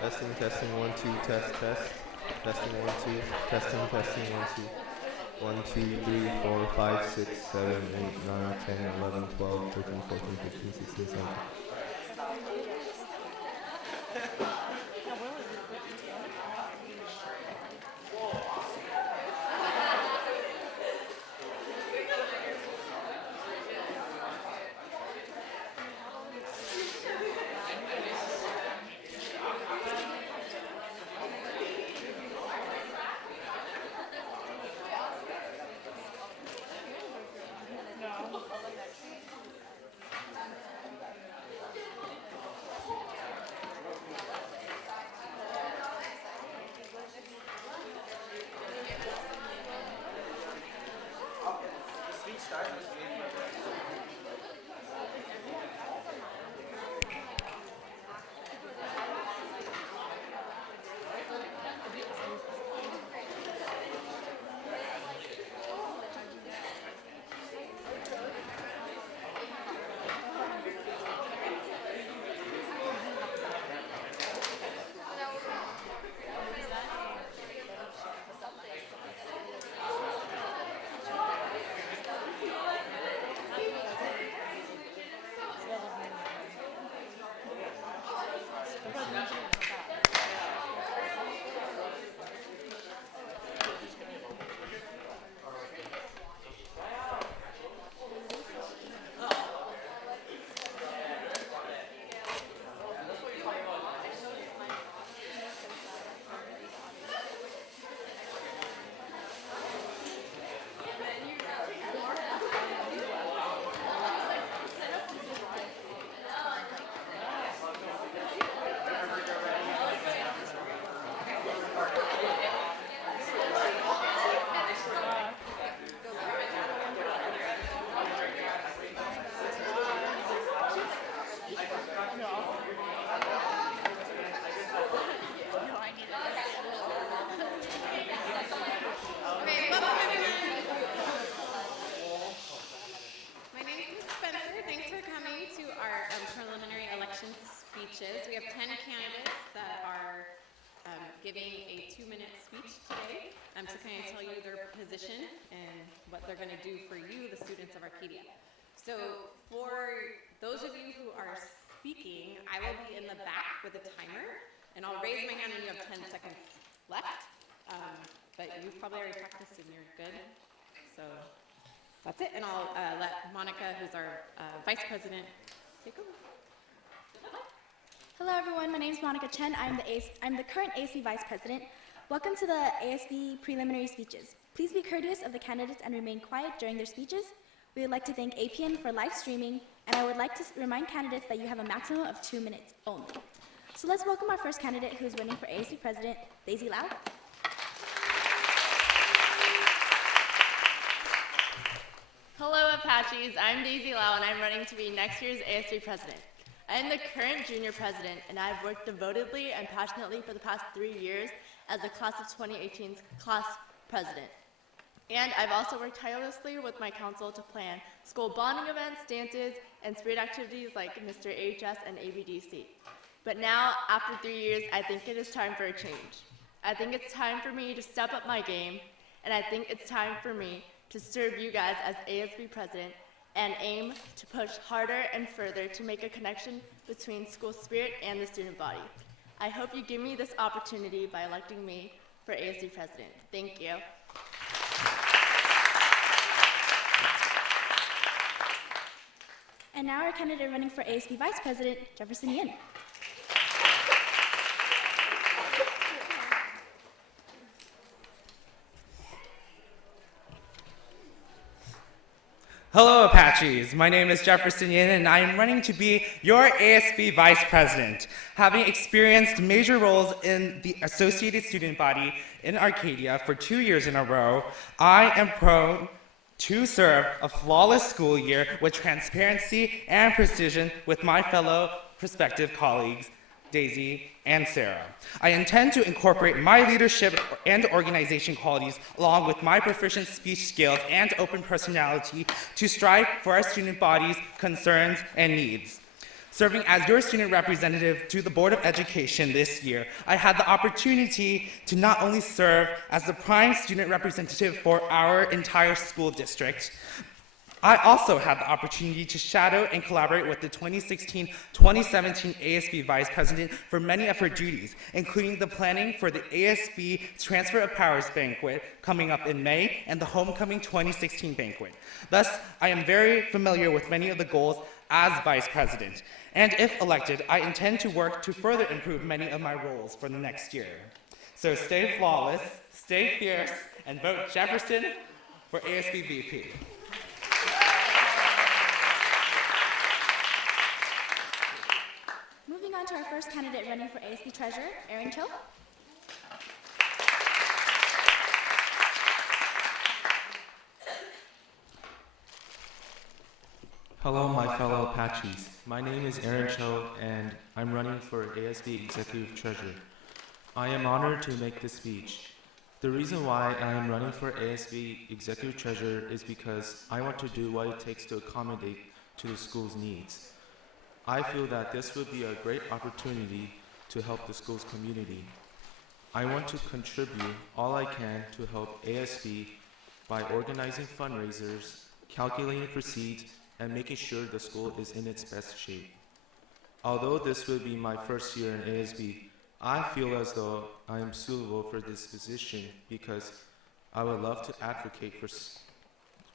Testing, testing, 1, 2, test, test. Testing, 1, 2, testing, testing, 1, 2. 1, 2, 3, 4, 5, 6, 7, 8, 9, 10, 11, 12, 13, 14, 15, 16, 17. We have 10 candidates that are giving a 2-minute speech today to kind of tell you their position and what they're going to do for you, the students of Arcadia. So for those of you who are speaking, I will be in the back with a timer, and I'll raise my hand when you have 10 seconds left. But you've probably already practiced and you're good. So that's it, and I'll let Monica, who's our vice president, take over. Hello everyone, my name is Monica Chen. I'm the current ASB Vice President. Welcome to the ASB preliminary speeches. Please be courteous of the candidates and remain quiet during their speeches. We would like to thank APN for live streaming, and I would like to remind candidates that you have a maximum of 2 minutes only. So let's welcome our first candidate who is running for ASB President, Daisy Lau. Hello Apaches, I'm Daisy Lau and I'm running to be next year's ASB President. I am the current junior president, and I've worked devotedly and passionately for the past 3 years as the class of 2018's class president. And I've also worked tirelessly with my council to plan school bonding events, dances, and spirit activities like Mr. AHS and ABDC. But now, after 3 years, I think it is time for a change. I think it's time for me to step up my game, and I think it's time for me to serve you guys as ASB president and aim to push harder and further to make a connection between school spirit and the student body. I hope you give me this opportunity by electing me for ASB President. Thank you. And now our candidate running for ASB Vice President, Jefferson Yin. Hello Apaches, my name is Jefferson Yin and I am running to be your ASB Vice President. Having experienced major roles in the Associated Student Body in Arcadia for 2 years in a row, I am prone to serve a flawless school year with transparency and precision with my fellow prospective colleagues, Daisy and Sarah. I intend to incorporate my leadership and organization qualities along with my proficient speech skills and open personality to strive for our student body's concerns and needs. Serving as your student representative to the Board of Education this year, I had the opportunity to not only serve as the prime student representative for our entire school district, I also had the opportunity to shadow and collaborate with the 2016-2017 ASB Vice President for many of her duties, including the planning for the ASB Transfer of Powers Banquet coming up in May and the Homecoming 2016 banquet. Thus, I am very familiar with many of the goals as Vice President, and if elected, I intend to work to further improve many of my roles for the next year. So stay flawless, stay fierce, and vote Jefferson for ASB VP. Moving on to our first candidate running for ASB Treasurer, Erin Cho. Hello, my fellow Apaches. My name is Aaron Cho, and I'm running for ASB Executive Treasurer. I am honored to make this speech. The reason why I am running for ASB Executive Treasurer is because I want to do what it takes to accommodate to the school's needs. I feel that this would be a great opportunity to help the school's community. I want to contribute all I can to help ASB by organizing fundraisers, calculating receipts, and making sure the school is in its best shape. Although this will be my first year in ASB, I feel as though I am suitable for this position because I would love to advocate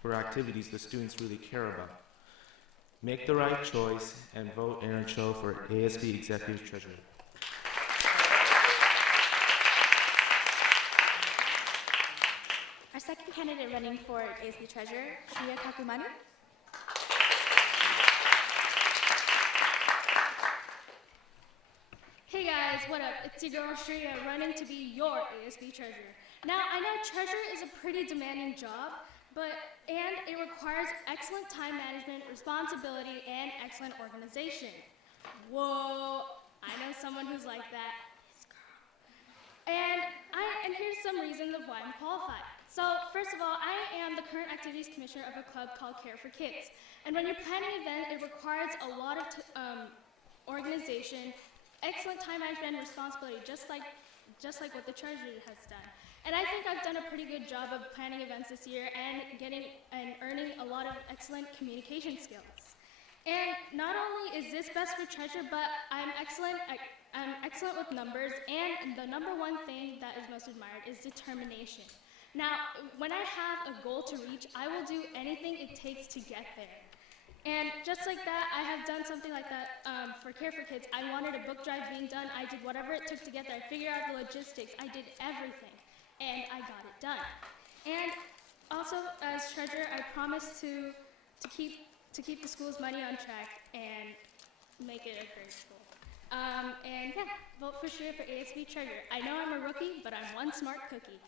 for activities the students really care about. Make the right choice and vote Aaron Cho for ASB Executive Treasurer. Our second candidate running for ASB Treasurer, SHREEYA KAKUMANU. Hey guys, what up? It's your girl SHREEYA running to be your ASB Treasurer. Now, I know treasurer is a pretty demanding job, and it requires excellent time management, responsibility, and excellent organization. Whoa, I know someone who's like that. And here's some reasons of why I'm qualified. So, first of all, I am the current activities commissioner of a club called Care for Kids. And when you're planning an event, it requires a lot of organization, excellent time management, and responsibility, just like what the treasurer has done. And I think I've done a pretty good job of planning events this year and earning a lot of excellent communication skills. And not only is this best for treasurer, but I'm excellent with numbers, and the number one thing that is most admired is determination. Now, when I have a goal to reach, I will do anything it takes to get there. And just like that, I have done something like that for Care for Kids. I wanted a book drive being done. I did whatever it took to get there. I figured out the logistics. I did everything, and I got it done. And also, as treasurer, I promise to keep the school's money on track and make it a great school. And yeah, vote for SHREEYA for ASB treasurer. I know I'm a rookie, but I'm one smart cookie.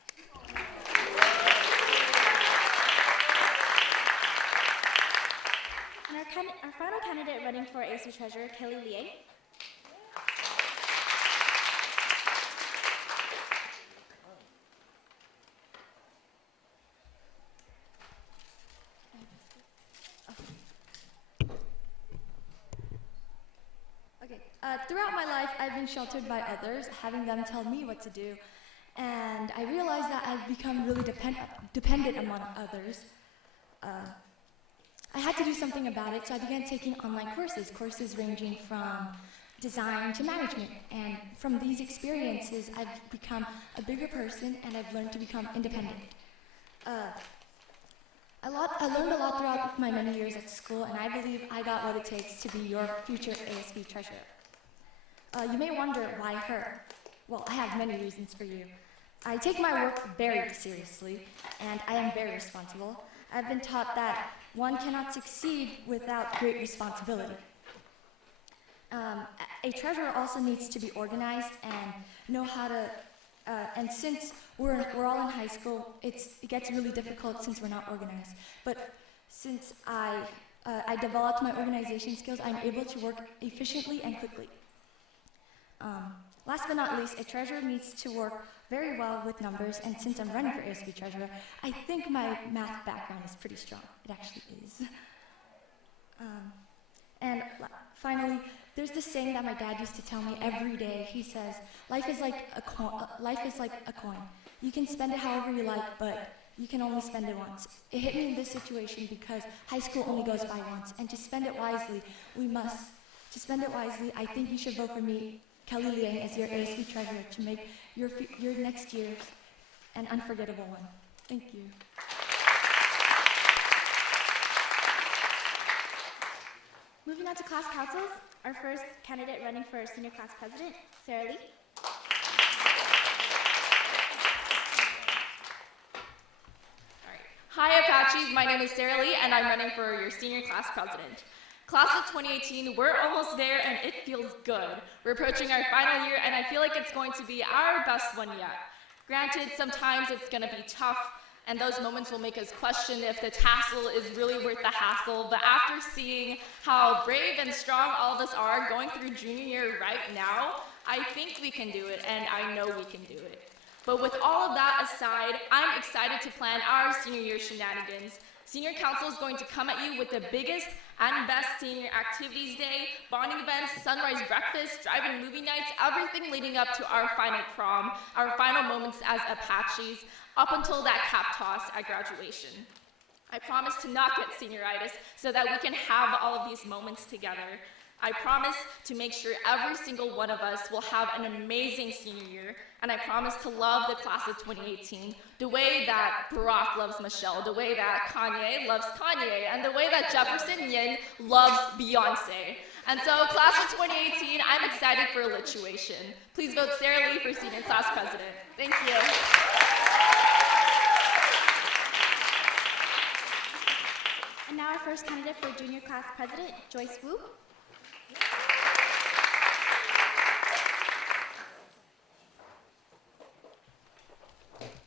And our final candidate running for ASB Treasurer, LIANG. Okay. Throughout my life, I've been sheltered by others, having them tell me what to do, and I realized that I've become really dependent among others. I had to do something about it, so I began taking online courses ranging from design to management. And from these experiences, I've become a bigger person, and I've learned to become independent. I learned a lot throughout my many years at school, and I believe I got what it takes to be your future ASB treasurer. You may wonder, why her? Well, I have many reasons for you. I take my work very seriously, and I am very responsible. I've been taught that one cannot succeed without great responsibility. A treasurer also needs to be organized and know how to, and since we're all in high school, it gets really difficult since we're not organized. But since I developed my organization skills, I'm able to work efficiently and quickly. Last but not least, a treasurer needs to work very well with numbers, and since I'm running for ASB treasurer, I think my math background is pretty strong. It actually is. And finally, There's this saying that my dad used to tell me every day. He says, life is like a coin. You can spend it however you like, but you can only spend it once. It hit me in this situation because high school only goes by once, and to spend it wisely, we must. To spend it wisely, I think you should vote for me, Kelly Liang, as your ASB treasurer to make your next year an unforgettable one. Thank you. Moving on to class councils, our first candidate running for senior class president, Sarah Lee. Hi Apaches, my name is Sarah Lee and I'm running for your senior class president. Class of 2018, we're almost there and it feels good. We're approaching our final year and I feel like it's going to be our best one yet. Granted, sometimes it's going to be tough and those moments will make us question if the tassel is really worth the hassle, but after seeing how brave and strong all of us are going through junior year right now, I think we can do it and I know we can do it. But with all of that aside, I'm excited to plan our senior year shenanigans. Senior Council is going to come at you with the biggest and best senior activities day, bonding events, sunrise breakfast, drive-in movie nights, everything leading up to our final prom, our final moments as Apaches, up until that cap toss at graduation. I promise to not get senioritis so that we can have all of these moments together. I promise to make sure every single one of us will have an amazing senior year, and I promise to love the class of 2018 the way that Barack loves Michelle, the way that Kanye loves Kanye, and the way that Jefferson Yin loves Beyonce. And so, class of 2018, I'm excited for lituation. Please vote Sarah Lee for senior class president. Thank you. And now our first candidate for junior class president, Joyce Wu.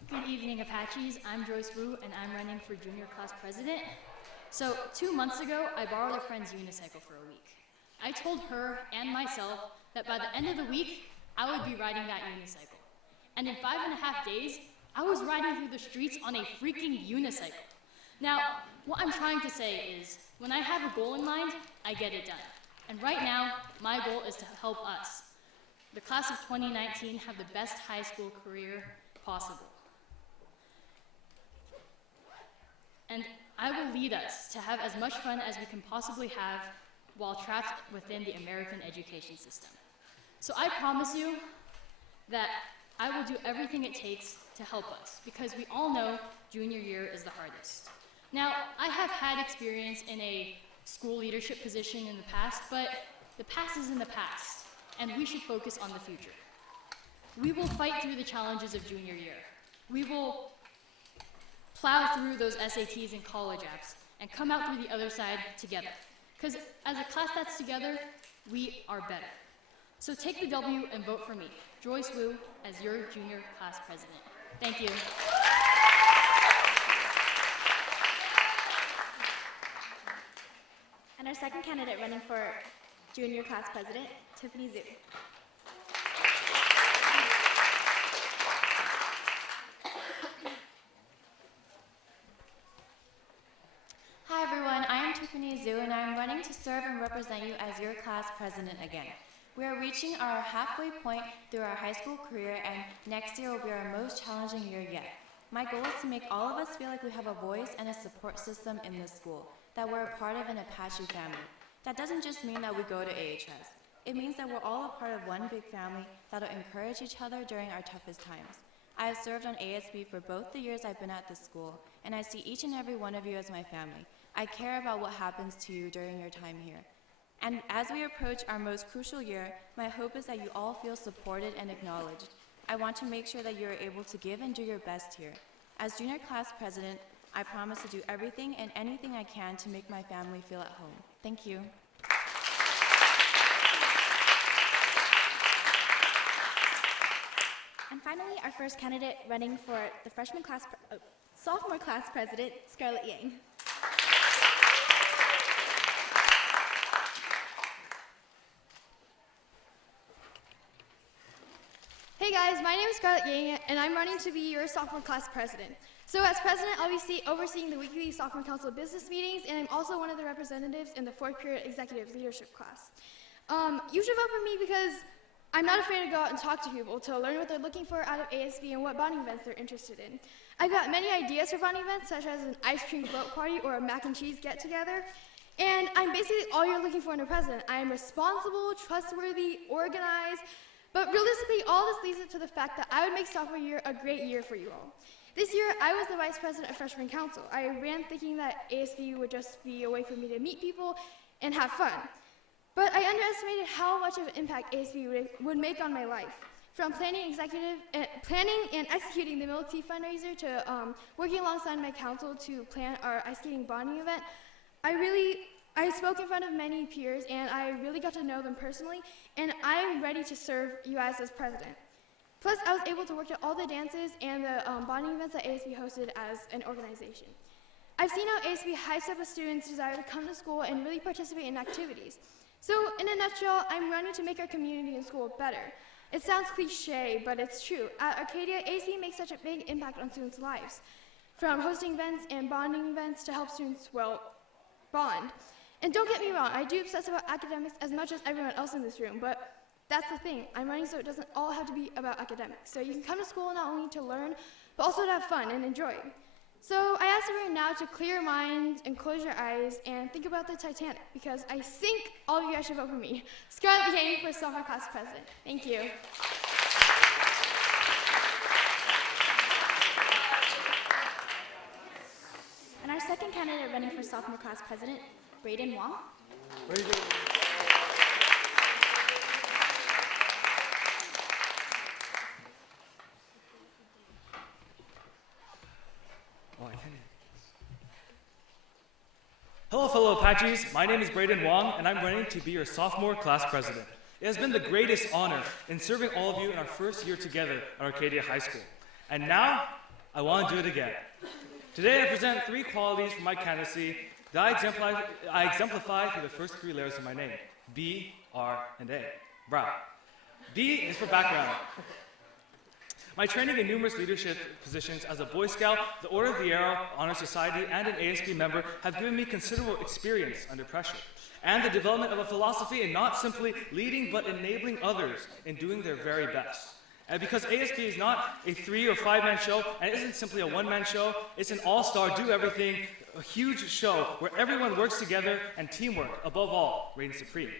Good evening, Apaches. I'm Joyce Wu, and I'm running for junior class president. So 2 months ago, I borrowed a friend's unicycle for a week. I told her and myself that by the end of the week, I would be riding that unicycle. And in 5.5 days, I was riding through the streets on a freaking unicycle. Now, what I'm trying to say is, when I have a goal in mind, I get it done. And right now, my goal is to help us, the class of 2019, have the best high school career possible. And I will lead us to have as much fun as we can possibly have while trapped within the American education system. So I promise you that I will do everything it takes to help us, because we all know junior year is the hardest. Now, I have had experience in a school leadership position in the past, but the past is in the past, and we should focus on the future. We will fight through the challenges of junior year. We will plow through those SATs and college apps and come out through the other side together. Because as a class that's together, we are better. So take the W and vote for me, Joyce Wu, as your junior class president. Thank you. And our second candidate running for junior class president, Tiffany Zhu. Hi everyone, I am Tiffany Zhu and I am running to serve and represent you as your class president again. We are reaching our halfway point through our high school career, and next year will be our most challenging year yet. My goal is to make all of us feel like we have a voice and a support system in this school, that we're a part of an Apache family. That doesn't just mean that we go to AHS. It means that we're all a part of one big family that'll encourage each other during our toughest times. I have served on ASB for both the years I've been at this school, and I see each and every one of you as my family. I care about what happens to you during your time here. And as we approach our most crucial year, my hope is that you all feel supported and acknowledged. I want to make sure that you're able to give and do your best here. As junior class president, I promise to do everything and anything I can to make my family feel at home. Thank you. And finally, our first candidate running for the sophomore class president, SCARLET Yang. Hey guys, my name is SCARLET Yang, and I'm running to be your sophomore class president. So as president, I'll be overseeing the weekly sophomore council business meetings, and I'm also one of the representatives in the 4th period executive leadership class. You should vote for me because I'm not afraid to go out and talk to people to learn what they're looking for out of ASB and what bonding events they're interested in. I've got many ideas for bonding events, such as an ice cream float party or a mac and cheese get-together. And I'm basically all you're looking for in a president. I am responsible, trustworthy, organized, but realistically, all this leads up to the fact that I would make sophomore year a great year for you all. This year, I was the vice president of freshman council. I ran thinking that ASB would just be a way for me to meet people and have fun. But I underestimated how much of an impact ASB would make on my life. From planning and executing the Milk Tea fundraiser to working alongside my council to plan our ice skating bonding event, I spoke in front of many peers and I really got to know them personally, and I'm ready to serve you guys as president. Plus, I was able to work at all the dances and the bonding events that ASB hosted as an organization. I've seen how ASB hypes up a student's desire to come to school and really participate in activities. So, in a nutshell, I'm running to make our community and school better. It sounds cliche, but it's true. At Arcadia, ASB makes such a big impact on students' lives, from hosting events and bonding events to help students, well, bond. And don't get me wrong, I do obsess about academics as much as everyone else in this room, but that's the thing. I'm running so it doesn't all have to be about academics. So you can come to school not only to learn, but also to have fun and enjoy. So I ask everyone now to clear your minds and close your eyes and think about the Titanic, because I think all of you guys should vote for me. SCARLET LIANG for sophomore class president. Thank you. And our second candidate running for sophomore class president, BRADEN WONG. Hello, fellow Apaches. My name is BRADEN WONG, and I'm running to be your sophomore class president. It has been the greatest honor in serving all of you in our first year together at Arcadia High School. And now, I want to do it again. Today, I present 3 qualities for my candidacy that I exemplify through the first 3 letters of my name: B, R, and A. BRA. B is for background. My training in numerous leadership positions as a Boy Scout, the Order of the Arrow, Honor Society, and an ASB member have given me considerable experience under pressure, and the development of a philosophy in not simply leading but enabling others in doing their very best. And because ASB is not a 3 or 5-man show, and it isn't simply a 1-man show, it's an all-star, do-everything, a huge show where everyone works together and teamwork, above all, reigns supreme.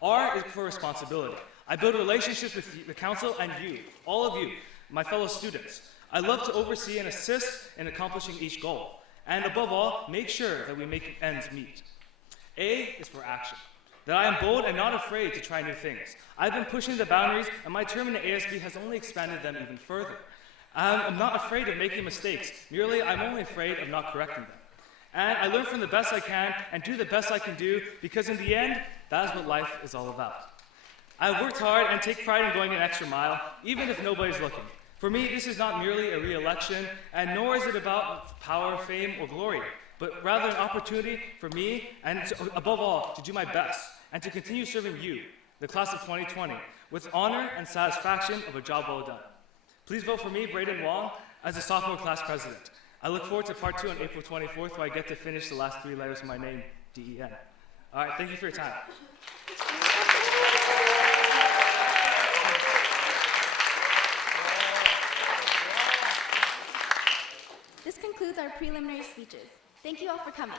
R is for responsibility. I build relationships with the council and you, all of you, my fellow students. I love to oversee and assist in accomplishing each goal, and above all, make sure that we make ends meet. A is for action, that I am bold and not afraid to try new things. I've been pushing the boundaries, and my term in the ASB has only expanded them even further. I'm not afraid of making mistakes, merely I'm only afraid of not correcting them. And I learn from the best I can and do the best I can do, because in the end, that is what life is all about. I've worked hard and take pride in going an extra mile, even if nobody's looking. For me, this is not merely a re-election, and nor is it about power, fame, or glory, but rather an opportunity for me, and above all, to do my best, and to continue serving you, the class of 2020, with honor and satisfaction of a job well done. Please vote for me, BRADEN WONG, as the sophomore class president. I look forward to part 2 on April 24th, where I get to finish the last 3 letters of my name, DEN. All right, thank you for your time. This concludes our preliminary speeches. Thank you all for coming.